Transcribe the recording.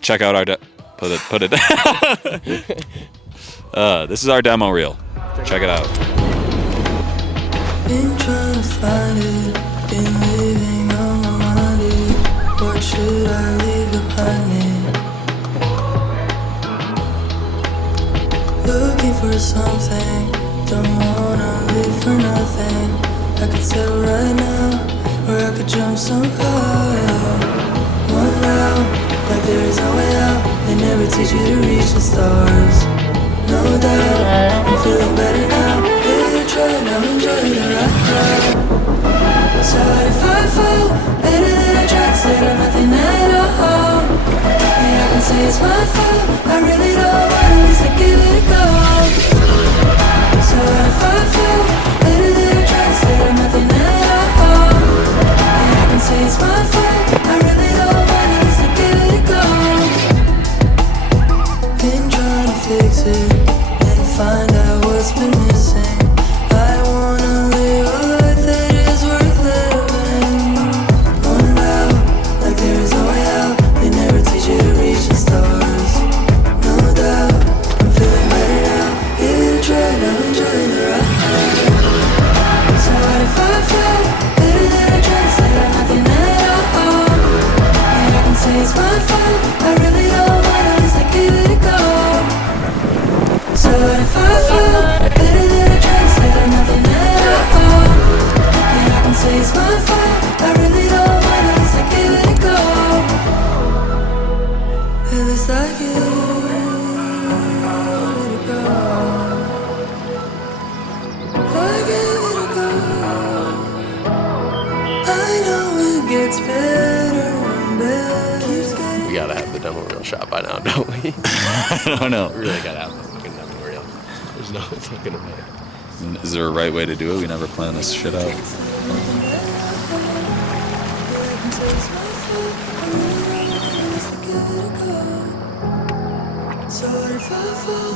Check out our put it. This is our demo reel. Check it out. Been trying to find it, been living on my mind. What should I leave behind me? Looking for something, don't wanna live for nothing. I could settle right now, or I could jump so high. One route, like there is no way out. They never teach you to reach the stars. No doubt, I'm feeling better now. Give it a try, now enjoy the ride. So what if I fall? Better than I tried, instead of nothing at all. Yeah, I can say it's my fault. I really don't want, at least I give it a go. So what if I fall? Better than I tried, instead of nothing at all. Yeah, I can say it's my fault. I really don't want, at least I give it a go. Been trying to fix it and find out what's been missing. I wanna live a life that is worth living. One route, like there is no way out. They never teach you to reach the stars. No doubt, I'm feeling better now. Give it a try, now enjoy the ride. So what if I fall? Better than I tried, instead of nothing at all. And I can say it's my fault. I really don't want, at least I give it a go. So what if I fall? Better than I tried, instead of nothing at all. And I can say it's my fault. I really don't want, at least I give it a go. At least I give it a go. I give it a go. I know it gets better and better. We gotta have the demo reel shot by now, don't we? I don't know. We really gotta have the fucking demo reel. There's no fucking way. Is there a right way to do it? We never planned this shit out. So what if I fall?